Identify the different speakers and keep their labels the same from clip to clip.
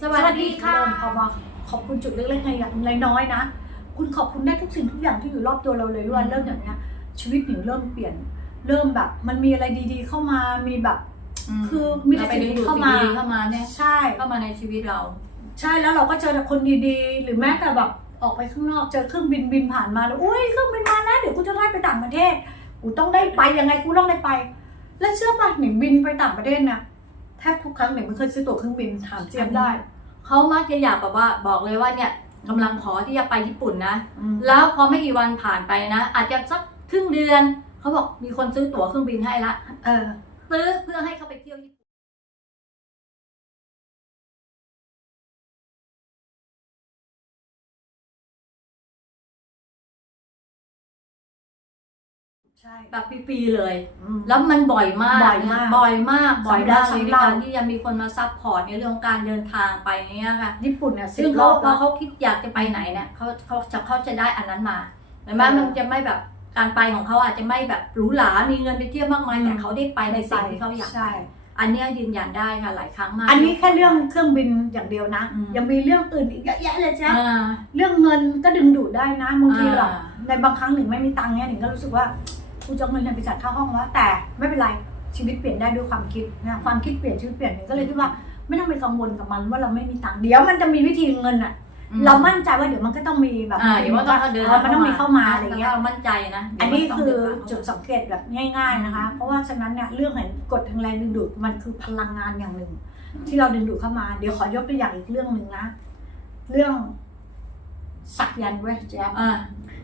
Speaker 1: สวัสดีค่ะ
Speaker 2: เริ่มพอมาขอบคุณจุดเล็กๆในน้อยๆนะ คุณขอบคุณได้ทุกสิ่งทุกอย่างที่อยู่รอบตัวเราเลยด้วยเริ่มอย่างเนี้ย ชีวิตหนิงเริ่มเปลี่ยน เริ่มแบบ มันมีอะไรดีๆ เข้ามามีแบบ คือมีแต่
Speaker 1: เราไป
Speaker 2: สิ่ง
Speaker 1: ดึงดูด
Speaker 2: ที่เข้า
Speaker 1: สิ่ง
Speaker 2: มา
Speaker 1: ดีๆเข้ามาเนี่ย
Speaker 2: ใช่
Speaker 1: เข้ามาในชีวิตเรา
Speaker 2: ใช่แล้วเราก็เจอแต่คนดีๆ หรือแม้แต่แบบออกไปข้างนอกเจอเครื่องบินบินผ่านมาแล้วอุ้ยเครื่องบินมาแล้วเดี๋ยวกูจะได้ไปต่างประเทศกูต้องได้ไปยังไงกูต้องได้ไป แล้วเชื่อป่ะหนิงบินไปต่างประเทศนะ แทบทุกครั้งหนิงไม่เคยซื้อตั๋วเครื่องบินถามเจี๊ยบได้
Speaker 1: เขามักจะอยากแบบว่าบอกเลยว่าเนี่ยกำลังขอที่จะไปญี่ปุ่นนะ
Speaker 2: อืม
Speaker 1: แล้วพอไม่กี่วันผ่านไปนะ อาจจะสักครึ่งเดือน เขาบอกมีคนซื้อตั๋วเครื่องบินให้ละ
Speaker 2: เออ
Speaker 1: ซื้อเพื่อให้เขาไปเที่ยวญี่ปุ่น
Speaker 2: ใช่
Speaker 1: แบบปีๆเลย
Speaker 2: อืม
Speaker 1: แล้วมันบ่อยมาก
Speaker 2: บ่อยมาก
Speaker 1: นะบ่อยมากบ่อยมาก
Speaker 2: ซ้ำ
Speaker 1: ใน
Speaker 2: แล้วซ้ำเล่า
Speaker 1: การที่จะมีคนมาซัพพอร์ตในเรื่องของการเดินทางไปเนี่ยค่ะ
Speaker 2: ญี่ปุ่นเนี่ยสิ
Speaker 1: ซึ่
Speaker 2: บ
Speaker 1: ง
Speaker 2: ร
Speaker 1: เขา
Speaker 2: อบ
Speaker 1: พอ
Speaker 2: แล้ว
Speaker 1: เขาคิดอยากจะไปไหนเนี่ยเขาเขาจะเขาจะได้อันนั้นมาเห็นไหม
Speaker 2: เออ
Speaker 1: มันจะไม่แบบการไปของเขาอาจจะไม่แบบหรูหรา มีเงินไปเที่ยวมากมาย
Speaker 2: อืม
Speaker 1: แต่เขาได้ไปในสิ่งที่เขาอยาก
Speaker 2: ใช่
Speaker 1: อันเนี้ยยืนยันได้ค่ะหลายครั้งมาก
Speaker 2: อันนี้แค่เรื่องเครื่องบินอย่างเดียวนะ
Speaker 1: อืม
Speaker 2: ยังมีเรื่องอื่นอีกเยอะแยะเลยจ้ะ
Speaker 1: อ่า
Speaker 2: เรื่องเงินก็ดึงดูดได้นะบางทีแบบ
Speaker 1: อ่า
Speaker 2: ในบางครั้งหนึ่งไม่มีตังค์เนี่ยหนึ่งก็รู้สึกว่า กูจะเอาเงินไปจ่ายค่าห้องแล้วแต่ไม่เป็นไรชีวิตเปลี่ยนได้ด้วยความคิดนะความคิดเปลี่ยนชีวิตเปลี่ยนหนึ่งก็เลยคิดว่าไม่ต้องไปกังวลกับมันว่าเราไม่มีตังค์เดี๋ยวมันจะมีวิธีเงินอะเรามั่นใจว่าเดี๋ยวมันก็ต้องมีแบบ
Speaker 1: อ่าเดี๋ยวว่าต้องเดิน
Speaker 2: เออมันต้องมีเข้ามาอะไรเงี้ย
Speaker 1: เรามั่นใจนะ
Speaker 2: อันนี้คือ
Speaker 1: เดี๋ยวว่า
Speaker 2: จุด
Speaker 1: ต้ง
Speaker 2: สังเกตแบบง่าย ๆนะคะ เพราะว่าฉะนั้นเนี่ยเรื่องแห่งกฎแห่งแรงดึงดูดมันคือพลังงานอย่างหนึ่ง ที่เราดึงดูดเข้ามาเดี๋ยวขอยกตัวอย่างอีกเรื่องหนึ่งนะ เรื่องสักยันต์เว้ยแจ๊บ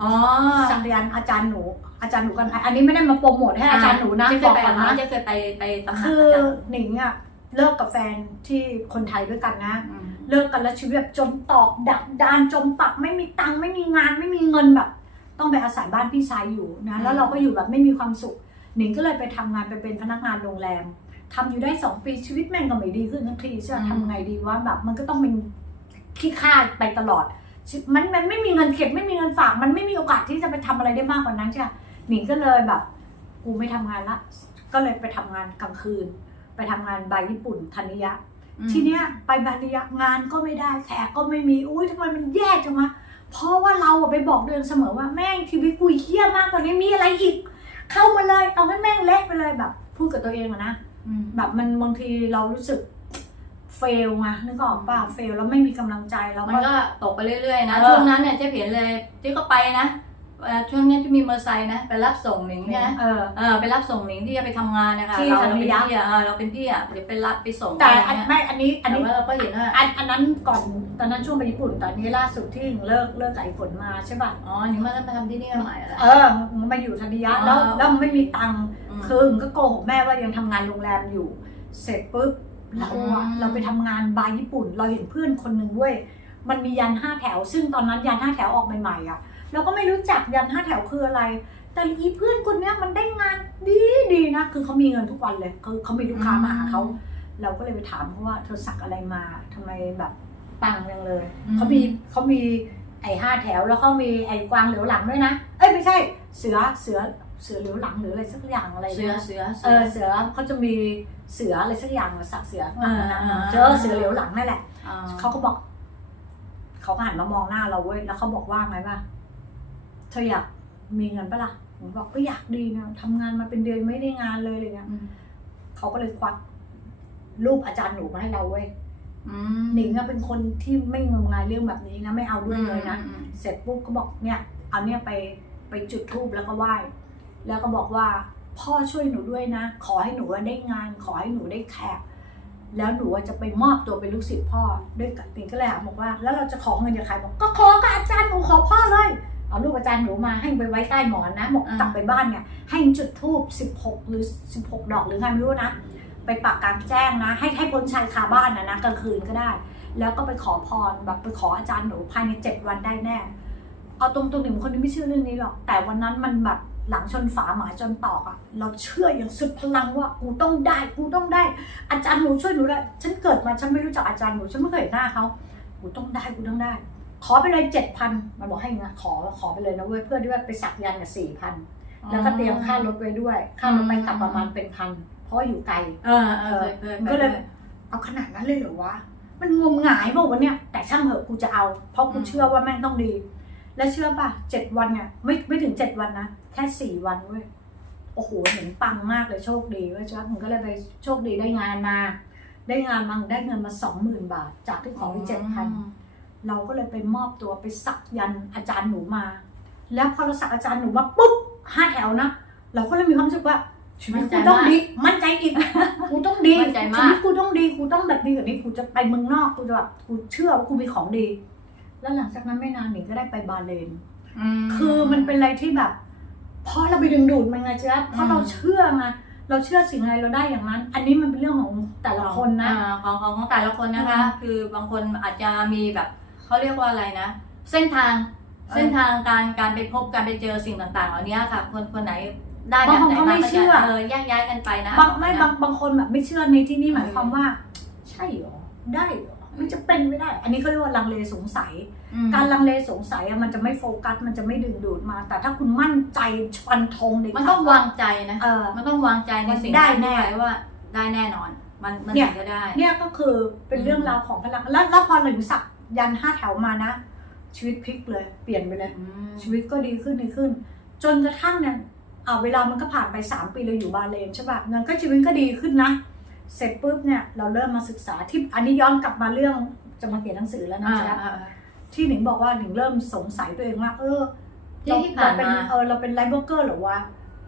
Speaker 1: อ่าอ๋อ
Speaker 2: สักยันต์อาจารย์หนูอาจารย์หนูกันไพอันนี้ไม่ได้มาโปรโมทให้อาจารย์หนูนะ
Speaker 1: จะเค
Speaker 2: บ
Speaker 1: ย
Speaker 2: อก
Speaker 1: ไป
Speaker 2: ก่อน
Speaker 1: นะ
Speaker 2: นะ
Speaker 1: จะเคยไปไปตำหนัก
Speaker 2: คือ
Speaker 1: อาจารย์
Speaker 2: หนิงอะเลิกกับแฟนที่คนไทยด้วยกันนะ
Speaker 1: อืม
Speaker 2: เลิกกันแล้วชีวิตแบบจมตอกดักดานจมปักไม่มีตังค์ไม่มีงานไม่มีเงินแบบ ต้องไปอาศัยบ้านพี่ชายอยู่นะแล้วเราก็อยู่แบบไม่มีความสุข หนิงก็เลยไปทำงานไปเป็นพนักงานโรงแรมทำอยู่ได้สองปีชีวิตแม่งก็ไม่ดีขึ้นทั้งทีใช่ไหมทำไงดีว่าแบบมันก็ต้องเป็นขี้ข้าไปตลอดชีวิต มันมันไม่มีเงินเก็บไม่มีเงินฝากมันไม่มีโอกาสที่จะไปทำอะไรได้มากกว่านั้นใช่ไหมหนิงก็เลยแบบ กูไม่ทำงานละ ก็เลยไปทำงานกลางคืน ไปทำงานบายญี่ปุ่นธัญญะทีเนี้ยไปบาริยะงานก็ไม่ได้แขกก็ไม่มีอุ้ยทำไมมันแย่จังวะเพราะว่าเราอะไปบอกเดือนเสมอว่าแม่งชีวิตกูเฮี้ยมากกว่านี้มีอะไรอีก เข้ามาเลยเอาให้แม่งเละไปเลยแบบ พูดกับตัวเองอะนะ
Speaker 1: อืม
Speaker 2: แบบมันบางทีเรารู้สึก เฟลไงนึกออกป่ะเฟลแล้วไม่มีกำลังใจแล้ว
Speaker 1: มัน
Speaker 2: ก็
Speaker 1: ก็ตกไปเรื่อยๆนะ
Speaker 2: เออ
Speaker 1: ช่วงนั้นเนี่ยเจ๊เห็นเลยที่เขาไปนะเอ่อช่วงนี้ที่มีมอเตอร์ไซค์นะไปรับส่งหนิงเนี่ยนะ
Speaker 2: เออ
Speaker 1: เออไปรับส่งหนิงที่จะไปทำงานนะคะ
Speaker 2: ที่
Speaker 1: เรา
Speaker 2: ธั
Speaker 1: เรา
Speaker 2: ญ
Speaker 1: เป็น
Speaker 2: ญะ
Speaker 1: พี่อะเออเราเป็นพี่อะเดี๋ยวไปรับไปส่ง
Speaker 2: แต่
Speaker 1: อะไร
Speaker 2: อัน
Speaker 1: เงี้ย
Speaker 2: ไม่อันนี้อัน
Speaker 1: แต่
Speaker 2: นี้
Speaker 1: ว่าเราก็เห็นว่า
Speaker 2: อันอันนั้นก่อนตอนนั้นช่วงไปญี่ปุ่นแต่อันนี้ล่าสุดที่หญิงเลิกเลิกกับไอ้ฝนมาใช่ป่ะ
Speaker 1: อ๋อหนิงมามาทำที่นี่ใหม่แล้ว
Speaker 2: เออมาอยู่ธัญญะแล้ว
Speaker 1: อ๋อ
Speaker 2: แล้วไม่มีตังค์
Speaker 1: ม
Speaker 2: คืออึ่งก็โกหกแม่ว่ายังทำงานโรงแรมอยู่ เสร็จปุ๊บ เราอะ
Speaker 1: อืม
Speaker 2: เราไปทำงานบาร์ญี่ปุ่น เราเห็นเพื่อนคนหนึ่งเว้ยมันมียันห้าแถว ซึ่งตอนนั้นยันห้าแถวออกใหม่ๆอะเราก็ไม่รู้จักยันห้าแถวคืออะไร แต่อีเพื่อนคนเนี้ยมันได้งานดีดีนะคือเขามีเงินทุกวันเลยคือเขามีลูกค้ามาหาเขาเราก็เลยไปถามเขาว่าเธอสักอะไรมาทำไมแบบปังจังเลย
Speaker 1: อืม
Speaker 2: เขามีเขามีไอ้ห้าแถวแล้วเขามีไอ้กวางเหลียวหลังด้วยนะ เอ้ยไม่ใช่เสือเสือ เสือเหลียวหลังหรืออะไรสักอย่างอะไร
Speaker 1: เสือ
Speaker 2: นี่ย
Speaker 1: เสือ
Speaker 2: เออเสือเขาจะมีเสืออะไรสักอย่างอะสักเสือ
Speaker 1: อ่าอ่า
Speaker 2: เจอเสือเหลียวหลังนั่นแหละ
Speaker 1: อ่า
Speaker 2: เขาก็บอกเขาก็หันมามองหน้าเราเว้ยแล้วเขาบอกว่าไงป่ะเธออยากมีเงินปะล่ะผมบอกก็อยากดีนะทำงานมาเป็นเดือนไม่ได้งานเลยอะไรเงี้ย
Speaker 1: อืม
Speaker 2: เขาก็เลยควักรูปอาจารย์หนูมาให้เราเว้ย
Speaker 1: อืม
Speaker 2: หนิงอะเป็นคนที่ไม่งมงายเรื่องแบบนี้นะไม่เอาด้วยเลยนะ
Speaker 1: อืม
Speaker 2: เสร็จปุ๊บก็บอกเนี่ย เอาเนี่ยไปไปจุดธูปแล้วก็ไหว้ แล้วก็บอกว่าพ่อช่วยหนูด้วยนะ ขอให้หนูได้งาน ขอให้หนูได้แขก แล้วหนูจะไปมอบตัวเป็นลูกศิษย์พ่อด้วยกันติงก็เลยถามบอกว่า แล้วเราจะขอเงินจากใครบอกก็ขอกับอาจารย์หนูขอพ่อเลย เอารูปอาจารย์หนูมาให้ไปไว้ใต้หมอนนะบอกกลับไปบ้านเนี่ยให้จุดธูป16 หรือ 16 ดอกหรือไงไม่รู้นะ ไปปักกลางแจ้งนะ ให้ให้พ้นชายคาบ้านนะนะกลางคืนก็ได้ แล้วก็ไปขอพรแบบไปขออาจารย์หนูภายในเจ็ดวันได้แน่ เอาตรงๆหนึ่งคนที่ไม่เชื่อเรื่องนี้หรอก แต่วันนั้นมันแบบ หลังชนฝาหมาจนตอกอะเราเชื่ออย่างสุดพลังว่ากูต้องได้กูต้องได้ อาจารย์หนูช่วยหนูได้ฉันเกิดมาฉันไม่รู้จักอาจารย์หนูฉันไม่เคยเห็นหน้าเขากูต้องได้กูต้องได้ ขอไปเลยเจ็ดพันมันบอกให้เงี้ยขอขอไปเลยนะเว้ยเพื่อที่ว่าไปสักยันต์กับสี่พันแล้วก็เตรียมค่ารถไว้ด้วย ค่ารถไปกลับประมาณเป็นพันเพราะว่าอยู่ไกล
Speaker 1: เออเออเคยเคย
Speaker 2: ก็เลยเอาขนาดนั้นเลยเหรอวะมันงมหงายเปล่าวะเนี่ยแต่ช่างเถอะกูจะเอา เพราะกู
Speaker 1: อืม
Speaker 2: เชื่อว่าแม่งต้องดี และเชื่อป่ะเจ็ดวันเนี่ยไม่ไม่ถึงเจ็ดวันนะ แค่สี่วันเว้ยโอ้โหเห็นปังมากเลยโชคดีเว้ยจ้าผมก็เลยไปโชคดีได้งานมา ได้งานมาได้เงินมาสองหมื่นบาท จากที่ของที่เจ็ดพันเราก็เลยไปมอบตัวไปสักยันต์อาจารย์หนูมา แล้วพอเราสักอาจารย์หนูมาปุ๊บห้าแถวนะเราก็เลยมีความรู้สึกว่าชีวิตกูต้องดี มั่นใจอีกกูต้องดี
Speaker 1: มั่นใจมาก
Speaker 2: ชีวิตกูต้องดีกูต้องแบบดีกว่านี้กูจะไปเมืองนอกกูจะแบบกูเชื่อว่ากูมีของดี แล้วหลังจากนั้นไม่นานหนิงก็ได้ไปบาเลน คือมันเป็นอะไรที่แบบ เพราะเราไปดึงดูดมันไงเจ๊ะเพราะเราเชื่อไงเราเชื่อสิ่งอะไรเราได้อย่างนั้น อันนี้มันเป็นเรื่องของแต่ละคนนะ
Speaker 1: อ่าของของของแต่ละคนนะคะ
Speaker 2: อืม
Speaker 1: คือบางคนอาจจะมีแบบเขาเรียกว่าอะไรนะ เส้นทาง
Speaker 2: เออ
Speaker 1: เส้นทางการการไปพบการไปเจอสิ่งต่างๆเหล่านี้ค่ะ คนคนไหนได้แบบ
Speaker 2: บางคน
Speaker 1: ไหน
Speaker 2: ก็
Speaker 1: มา
Speaker 2: ไม่
Speaker 1: ก็
Speaker 2: เชื่
Speaker 1: จะ
Speaker 2: อ
Speaker 1: เออแยกย้ายกันไปนะ
Speaker 2: บางไม่
Speaker 1: นะ
Speaker 2: บางบางคนแบบไม่เชื่อในที่นี่หมายความว่า ใช่เหรอได้เหรอ มันจะเป็นไม่ได้ อันนี้เขาเรียกว่าลังเลสงสัย
Speaker 1: อืม
Speaker 2: การลังเลสงสัยอะมันจะไม่โฟกัส มันจะไม่ดึงดูดมา แต่ถ้าคุณมั่นใจฟันธงเด็ด
Speaker 1: มันต้องวางใจนะ
Speaker 2: เออ
Speaker 1: มันต้องวางใจในสิ่ง
Speaker 2: ได้
Speaker 1: นั้น
Speaker 2: แน่
Speaker 1: ด้วยว่า ได้แน่นอน มันมัน
Speaker 2: เนี่ย
Speaker 1: ถึงจะได้
Speaker 2: เนี่ยก็คือเป็นเรื่องราวของพลังแล้วแล้วพอหนึ่งสักยันห้าแถวมานะ ชีวิตพลิกเลย เปลี่ยนไปเลย
Speaker 1: อืม
Speaker 2: ชีวิตก็ดีขึ้นดีขึ้น จนกระทั่งเนี่ยเอาเวลามันก็ผ่านไป3ปีเราอยู่บาเลนใช่ปะเงินก็ชีวิตก็ดีขึ้นนะ เสร็จปุ๊บเนี่ยเราเริ่มมาศึกษาที่อันนี้ย้อนกลับมาเรื่องจะมาเขียนหนังสือแล้วนะ
Speaker 1: อ่า
Speaker 2: จ๊ะ
Speaker 1: อ่าอ่า
Speaker 2: ที่หนิงบอกว่าหนิงเริ่มสงสัยตัวเองว่า เออ
Speaker 1: ที่
Speaker 2: เรา
Speaker 1: ที่ผ่าน
Speaker 2: เราเป็น
Speaker 1: มา
Speaker 2: เออเราเป็นไลฟ์บล็อกเกอร์เหรอวะ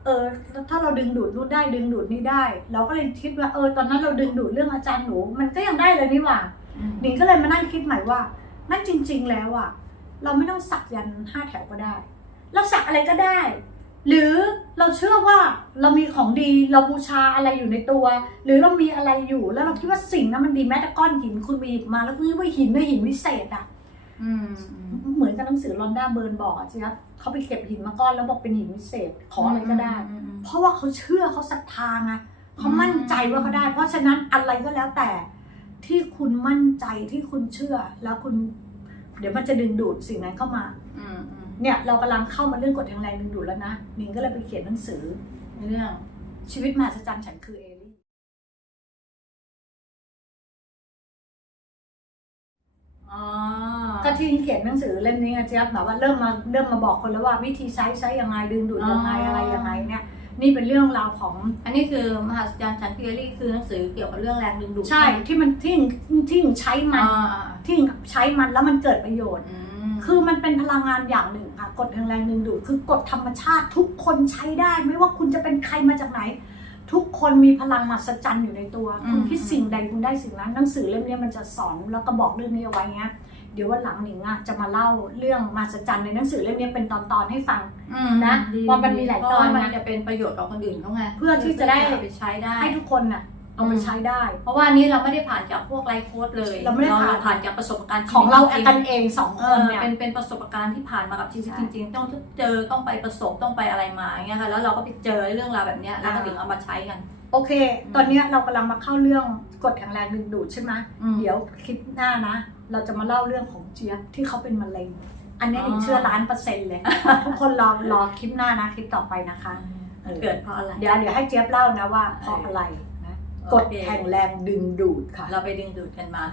Speaker 2: เออถ้าเราดึงดูดนู่นได้ดึงดูดนี่ได้ เราก็เลยคิดว่าเออตอนนั้นเราดึงดูดเรื่องอาจารย์หนู มันก็ยังได้เลยนี่หว่า
Speaker 1: อืม
Speaker 2: หนิงก็เลยมานั่งคิดใหม่ว่านั่นจริง ๆ แล้วอะเราไม่ต้องสักยันห้าแถวก็ได้ เราสักอะไรก็ได้ หรือเราเชื่อว่าเรามีของดีเราบูชาอะไรอยู่ในตัว หรือเรามีอะไรอยู่ แล้วเราคิดว่าสิ่งนั้นมันดีแม้แต่ก้อนหินคุณไปหยิบมาแล้วคุณคิดว่าหินไม่หินวิเศษอะ
Speaker 1: อืมอืม
Speaker 2: เหมือนกับหนังสือลอนด้าเบิร์นบอกอะสิครับเขาไปเก็บหินมาก้อนแล้วบอกเป็นหินวิเศษขออะไรก็ได้
Speaker 1: อืมอืม
Speaker 2: เพราะว่าเขาเชื่อเขาศรัทธาไงเขามั่นใจว่าเขาได้ เพราะฉะนั้นอะไรก็แล้วแต่ ที่คุณมั่นใจที่คุณเชื่อแล้วคุณ เดี๋ยวมันจะดึงดูดสิ่งนั้นเข้ามา
Speaker 1: อืมอืม
Speaker 2: เนี่ยเรากำลังเข้ามาเรื่องกฎแห่งแรงดึงดูดแล้วนะหนิงก็เลยไปเขียนหนังสือ
Speaker 1: เรื่อง
Speaker 2: ชีวิตมหัศจรรย์ฉันคือเอลี่
Speaker 1: อ๋อ
Speaker 2: ก็ที่เขียนหนังสือเล่มนี้อะเจ๊ยบแบบว่าเริ่มมาเริ่มมาบอกคนแล้วว่าวิธีใช้ใช้ยังไงดึงดูดยังไงอะไรยังไงเนี่ย นี่เป็นเรื่องราวของ
Speaker 1: อันนี้คือมหัศจรรย์ฉันเทียรี่คือหนังสือเกี่ยวกับเรื่องแรงดึงดูด
Speaker 2: ใช่ที่มันที่ที่ใช้มัน
Speaker 1: อ่าอ่า
Speaker 2: ที่ใช้มันแล้วมันเกิดประโยชน์
Speaker 1: อืม
Speaker 2: คือมันเป็นพลังงานอย่างหนึ่งค่ะกฎแห่งแรงดึงดูดคือกฎธรรมชาติทุกคนใช้ได้ ไม่ว่าคุณจะเป็นใครมาจากไหน ทุกคนมีพลังมหัศจรรย์อยู่ในตัวคุณคิดสิ่งใดคุณได้สิ่งนั้นหนังสือเล่มนี้มันจะสอนแล้วก็บอกเรื่องนี้เอาไว้เงี้ยเดี๋ยววันหลังหนิงอะจะมาเล่าเรื่องมหัศจรรย์ในหนังสือเล่มนี้เป็นตอนๆให้ฟัง
Speaker 1: อืม
Speaker 2: นะ
Speaker 1: ดี
Speaker 2: ว่ามันมีหลายตอน
Speaker 1: เพระว่มัน
Speaker 2: นะ
Speaker 1: จะเป็นประโยชน์กับคนอื่นเขาไง
Speaker 2: เพื่อที่จะได้
Speaker 1: เอาไปใช้ได้
Speaker 2: ให้ทุกคนน่ะ เอาไปใช้ได้
Speaker 1: เพราะว่าอันนี้เราไม่ได้ผ่านจากพวกไลฟ์โค้ดเลย
Speaker 2: เราไม่ได้ผ่าน
Speaker 1: ผ่านจากประสบการณ์
Speaker 2: ของเรา
Speaker 1: จงๆ
Speaker 2: กันเองสอง
Speaker 1: เอ
Speaker 2: คน
Speaker 1: อ
Speaker 2: เนี่ย
Speaker 1: เป็นเป็นประสบการณ์ที่ผ่านมากับชีวิต
Speaker 2: ใช่
Speaker 1: จริง ๆ ต้องเจอต้องไปประสบต้องไปอะไรมาอย่างเงี้ยค่ะแล้วเราก็ไปเจอเรื่องราวแบบเนี้ยแล้วก็
Speaker 2: อ่า
Speaker 1: ถึงเอามาใช้กัน
Speaker 2: โอเค ตอนเนี้ยเรากำลังมาเข้าเรื่องกฎแห่งแรงดึงดูดใช่ไหม
Speaker 1: อืม
Speaker 2: เดี๋ยวคลิปหน้านะ เราจะมาเล่าเรื่องของเจี๊ยบที่เขาเป็นมะเร็งอันนี้
Speaker 1: อ๋อ
Speaker 2: หนิงเชื่อล้านเปอร์เซ็นต์เลยทุกคนรอรอคลิปหน้านะคลิปต่อไปนะคะเออ
Speaker 1: เกิดเพราะอะไร
Speaker 2: เดี๋ยวเดี๋ยวให้เจี๊ยบเล่านะว่าเพราะอะไรนะ
Speaker 1: โอ ก
Speaker 2: ฎ
Speaker 1: เค
Speaker 2: แห่งแรงดึงดูดค่ะ
Speaker 1: เราไปดึงดูดกันมา